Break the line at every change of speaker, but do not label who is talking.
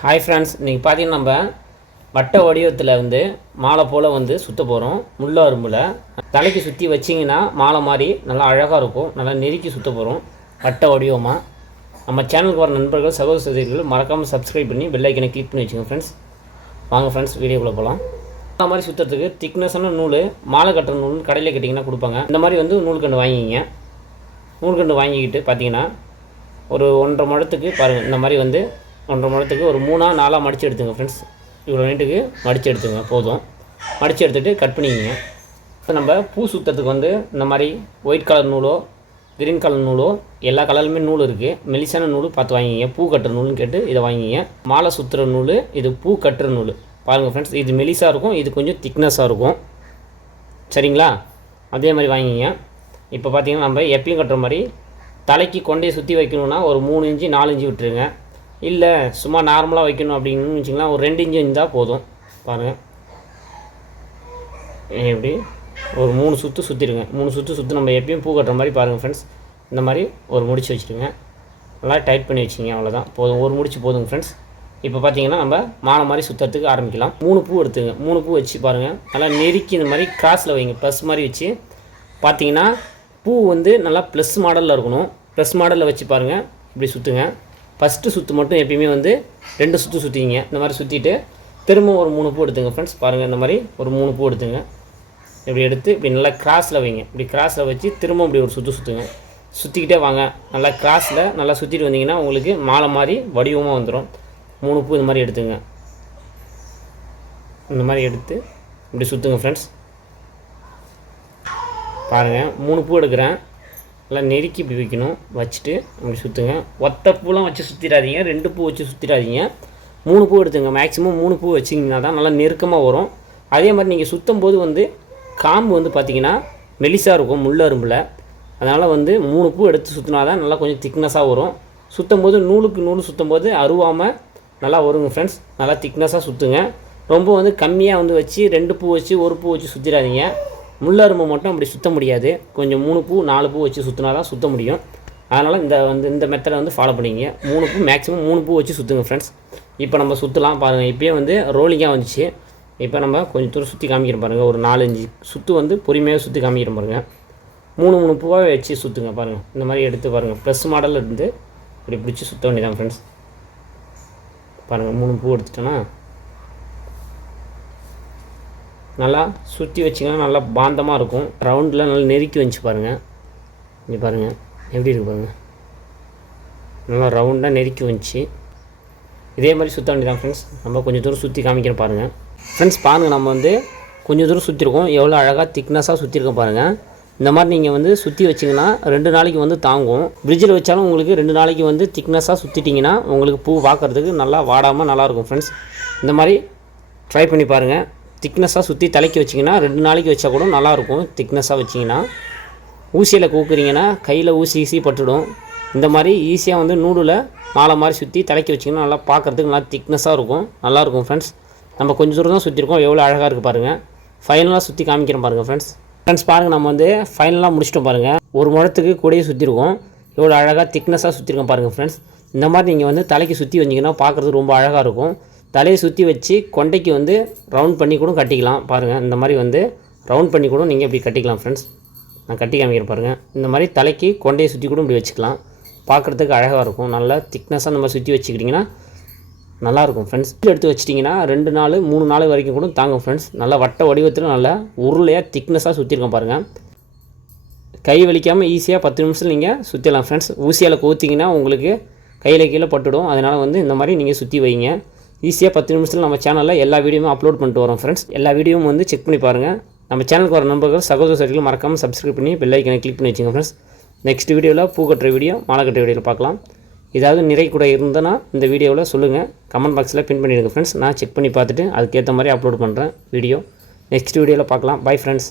Hi friends இன்றைக்கி பார்த்தீங்கன்னா நம்ம வட்ட வடிவத்தில் வந்து மாலை போல் வந்து சுற்ற போகிறோம் முள்ள அரும்பில் தலைக்கு சுற்றி வச்சிங்கன்னா மாலை மாதிரி நல்லா அழகாக இருக்கும். நல்லா நெருக்கி சுற்ற போகிறோம் வட்ட வடிவமாக நம்ம சேனலுக்கு வர நண்பர்கள் சகோதர சகோதரிகள் மறக்காமல் சப்ஸ்கிரைப் பண்ணி பெல்லைக்கனை கிளிக் பண்ணி வச்சுக்கோங்க ஃப்ரெண்ட்ஸ் வாங்க ஃப்ரெண்ட்ஸ் வீடியோக்குள்ளே போகலாம் அந்த மாதிரி சுற்றுறதுக்கு திக்னஸான நூல் மாலை கட்டுற நூல் கடையில் கேட்டிங்கன்னா கொடுப்பாங்க. இந்த மாதிரி வந்து நூல் கண்டு வாங்கிக்கிங்க. நூல் கண்டு வாங்கிக்கிட்டு பார்த்தீங்கன்னா ஒரு ஒன்றரை முழத்துக்கு பாருங்கள் இந்த மாதிரி வந்து ஒன்றரை மணத்துக்கு ஒரு மூணாக நாலாக மடித்து எடுத்துங்க ஃப்ரெண்ட்ஸ் இவ்வளோ நீட்டுக்கு மடித்து எடுத்துங்க போதும். மடித்து எடுத்துகிட்டு கட் பண்ணிக்கிங்க. இப்போ நம்ம பூ சுற்றுறதுக்கு வந்து இந்த மாதிரி ஒயிட் கலர் நூலோ கிரீன் கலர் நூலோ எல்லா கலர்லையுமே நூல் இருக்குது மெலிசான நூல் பார்த்து வாங்கிங்க பூ கட்டுற நூல்னு கேட்டு இதை வாங்கிங்க மாலை சுற்றுற நூல் இது பூ கட்டுற நூல். பாருங்கள் ஃப்ரெண்ட்ஸ் இது மெலிசாக இருக்கும் இது கொஞ்சம் திக்னஸாக இருக்கும். சரிங்களா? அதே மாதிரி வாங்கிங்க இப்போ பார்த்தீங்கன்னா நம்ம எப்பயும் கட்டுற மாதிரி தலைக்கு கொண்டையை சுற்றி வைக்கணும்னா ஒரு மூணு இன்ச்சு நாலு இன்ச்சு விட்டுருங்க. இல்லை சும்மா நார்மலாக வைக்கணும் அப்படின்னு வச்சிங்களா ஒரு ரெண்டு இன்ச்சு இருந்தால் போதும். பாருங்கள் எப்படி ஒரு மூணு சுற்று சுற்றிடுங்க மூணு சுற்று சுற்று நம்ம எப்பயும் பூ கட்டுற மாதிரி பாருங்கள் ஃப்ரெண்ட்ஸ் இந்த மாதிரி ஒரு முடிச்சு வச்சுருங்க நல்லா டைட் பண்ணி வச்சுங்க அவ்வளோதான் போதும். ஒரு முடிச்சு போதுங்க ஃப்ரெண்ட்ஸ் இப்போ பார்த்தீங்கன்னா நம்ம மாலை மாதிரி சுற்றுறதுக்கு ஆரம்பிக்கலாம். மூணு பூ எடுத்துங்க. மூணு பூ வச்சு பாருங்கள் நல்லா நெருக்கி இந்த மாதிரி கிராஸில் வைங்க. ப்ளஸ் மாதிரி வச்சு பார்த்தீங்கன்னா பூ வந்து நல்லா ப்ளஸ் மாடலில் இருக்கணும். ப்ளஸ் மாடலில் வச்சு பாருங்கள் இப்படி சுற்றுங்க ஃபஸ்ட்டு சுற்று மட்டும் எப்பயுமே வந்து ரெண்டு சுற்று சுற்றிங்க இந்த மாதிரி சுற்றிட்டு திரும்ப ஒரு மூணு பூ எடுத்துங்க ஃப்ரெண்ட்ஸ் பாருங்கள் இந்த மாதிரி ஒரு மூணு பூ எடுத்துங்க. இப்படி எடுத்து இப்படி நல்லா கிராஸில் வைங்க. இப்படி கிராஸில் வச்சு திரும்ப இப்படி ஒரு சுற்று சுற்றுங்க சுற்றிக்கிட்டே வாங்க. நல்லா கிராஸில் நல்லா சுற்றிட்டு வந்தீங்கன்னா உங்களுக்கு மாலை மாதிரி வடிவமாக வந்துடும் மூணு பூ இந்த மாதிரி எடுத்துங்க. இந்த மாதிரி எடுத்து இப்படி சுற்றுங்க ஃப்ரெண்ட்ஸ் பாருங்கள் மூணு பூ எடுக்கிறேன். நல்லா நெருக்கி இப்படி வைக்கணும். வச்சுட்டு அப்படி சுற்றுங்க ஒத்த பூலாம் வச்சு சுற்றிடாதீங்க ரெண்டு பூ வச்சு சுற்றிடாதீங்க மூணு பூ எடுத்துங்க. மேக்ஸிமம் மூணு பூ வச்சிங்கன்னா தான் நல்லா நெருக்கமாக வரும். அதே மாதிரி நீங்கள் சுற்றும் போது வந்து காம்பு வந்து பார்த்திங்கன்னா மெலிசாக இருக்கும் முள் அரும்பில். அதனால் வந்து மூணு பூ எடுத்து சுற்றினா தான் நல்லா கொஞ்சம் திக்னஸாக வரும். சுற்றும் போது நூலுக்கு நூல் சுற்றும் போது அருவாமல் நல்லா வருங்க ஃப்ரெண்ட்ஸ் நல்லா திக்னஸாக சுற்றுங்க ரொம்ப வந்து கம்மியாக வந்து வச்சு ரெண்டு பூ வச்சு ஒரு பூ வச்சு சுற்றிடாதீங்க முள்ளரும்பு மட்டும் அப்படி சுற்ற முடியாது. கொஞ்சம் மூணு பூ நாலு பூ வச்சு சுற்றினா தான் சுற்ற முடியும். அதனால் இந்த வந்து இந்த மெத்தடை வந்து ஃபாலோ பண்ணிங்க மூணு பூ மேக்ஸிமம் மூணு பூ வச்சு சுற்றுங்க ஃப்ரெண்ட்ஸ் இப்போ நம்ம சுற்றலாம் பாருங்கள் இப்போயே வந்து ரோலிங்காக வந்துச்சு. இப்போ நம்ம கொஞ்சம் தூரம் சுற்றி காமிக்கிறோம் பாருங்கள் ஒரு நாலஞ்சு சுற்று வந்து பொறுமையாக சுற்றி காமிக்கிறோம் பாருங்கள் மூணு மூணு பூவாக வச்சு சுற்றுங்க பாருங்கள் இந்த மாதிரி எடுத்து பாருங்கள் ப்ளஸ் மாடலில் இருந்து இப்படி பிடிச்சி சுற்ற வேண்டியதான் ஃப்ரெண்ட்ஸ் பாருங்கள் மூணு பூ எடுத்துட்டோன்னா நல்லா சுற்றி வச்சிங்கன்னா நல்லா பாந்தமாக இருக்கும். ரவுண்டில் நல்லா நெருக்கி வந்துச்சு பாருங்கள் இங்கே பாருங்கள் எப்படி இருக்கு பாருங்கள் நல்லா ரவுண்டாக நெருக்கி வந்துச்சு. இதே மாதிரி சுற்ற வேண்டியதான் ஃப்ரெண்ட்ஸ் நம்ம கொஞ்சம் தூரம் சுற்றி காமிக்கிறேன் பாருங்கள் ஃப்ரெண்ட்ஸ் பாருங்கள் நம்ம வந்து கொஞ்சம் தூரம் சுற்றிருக்கோம் எவ்வளோ அழகாக திக்னஸாக சுற்றிருக்கோம் பாருங்கள் இந்த மாதிரி நீங்கள் வந்து சுற்றி வச்சிங்கன்னா ரெண்டு நாளைக்கு வந்து தாங்கும். ஃப்ரிட்ஜில் வச்சாலும் உங்களுக்கு ரெண்டு நாளைக்கு வந்து திக்னஸாக சுற்றிட்டிங்கன்னா உங்களுக்கு பூ பார்க்குறதுக்கு நல்லா வாடாமல் நல்லாயிருக்கும் ஃப்ரெண்ட்ஸ் இந்த மாதிரி ட்ரை பண்ணி பாருங்கள் திக்னஸாக சுற்றி தலைக்கு வச்சிங்கன்னா ரெண்டு நாளைக்கு வச்சா கூட நல்லாயிருக்கும். திக்னஸாக வச்சிங்கன்னா ஊசியில் கூக்குறீங்கன்னா கையில் ஊசி ஈஸி பட்டுடும். இந்த மாதிரி ஈஸியாக வந்து நூலில் மாலை மாதிரி சுற்றி தலைக்கு வச்சிங்கன்னா நல்லா பார்க்குறதுக்கு நல்லா திக்னஸாக இருக்கும். நல்லாயிருக்கும் ஃப்ரெண்ட்ஸ் நம்ம கொஞ்சம் தூரம் தான் சுற்றிருக்கோம். எவ்வளோ அழகாக இருக்குது பாருங்கள் ஃபைனலாக சுற்றி காமிக்கிறேன் பாருங்கள் ஃப்ரெண்ட்ஸ் ஃப்ரெண்ட்ஸ் பாருங்கள் நம்ம வந்து ஃபைனலாக முடிச்சிட்டோம் பாருங்கள் ஒரு முழத்துக்கு கூடயே சுற்றிருக்கோம். எவ்வளோ அழகாக திக்னஸாக சுற்றிருக்கோம் பாருங்கள் ஃப்ரெண்ட்ஸ் இந்த மாதிரி நீங்கள் வந்து தலைக்கு சுற்றி வந்தீங்கன்னா பார்க்குறது ரொம்ப அழகாக இருக்கும். தலையை சுற்றி வச்சு கொண்டைக்கு வந்து ரவுண்ட் பண்ணி கூட கட்டிக்கலாம் பாருங்கள் இந்த மாதிரி வந்து ரவுண்ட் பண்ணி கூட நீங்கள் இப்படி கட்டிக்கலாம் ஃப்ரெண்ட்ஸ் நான் கட்டி காமிக்கிறேன் பாருங்கள் இந்த மாதிரி தலைக்கு கொண்டையை சுற்றி கூட இப்படி வச்சுக்கலாம். பார்க்குறதுக்கு அழகாக இருக்கும். நல்லா திக்னஸாக நம்ம சுற்றி வச்சுக்கிட்டிங்கன்னா நல்லாயிருக்கும் ஃப்ரெண்ட்ஸ் எடுத்து வச்சிட்டிங்கன்னா ரெண்டு நாள் மூணு நாள் வரைக்கும் கூட தாங்கும் ஃப்ரெண்ட்ஸ் நல்லா வட்ட வடிவத்தில் நல்லா உருளையாக திக்னஸாக சுற்றிருக்கோம் பாருங்கள் கை வலிக்காமல் ஈஸியாக பத்து நிமிஷத்தில் நீங்கள் சுற்றிடலாம் ஃப்ரெண்ட்ஸ் ஊசியால் கோத்திங்கன்னா உங்களுக்கு கையில் கீழே பட்டுடும். அதனால் வந்து இந்த மாதிரி நீங்கள் சுற்றி வைங்க. ஈஸியாக பத்து நிமிஷத்தில் நம்ம சேனலில் எல்லா வீடியோவும் அப்லோட் பண்ணிட்டு வரோம் ஃப்ரெண்ட்ஸ் எல்லா வீடியோவும் வந்து செக் பண்ணி பாருங்கள் நம்ம சேனலுக்கு வர நண்பர்கள் சகோதர சரிகளும் மறக்காமல் சப்ஸ்கிரைப் பண்ணி பெல் ஐக்கனை கிளிக் பண்ணி வச்சுங்க ஃப்ரெண்ட்ஸ் நெக்ஸ்ட் வீடியோவில் பூ கட்டுற வீடியோ மாலை கட்டுற வீடியோவில் பார்க்கலாம். ஏதாவது நிறை கூட இருந்தனா இந்த வீடியோவில் சொல்லுங்கள் கமெண்ட் பாக்ஸில் பின் பண்ணிவிடுங்க ஃப்ரெண்ட்ஸ் நான் செக் பண்ணி பார்த்துட்டு அதுக்கேற்ற மாதிரி அப்லோட் பண்ணுறேன் வீடியோ. நெக்ஸ்ட் வீடியோவில் பார்க்கலாம். Bye friends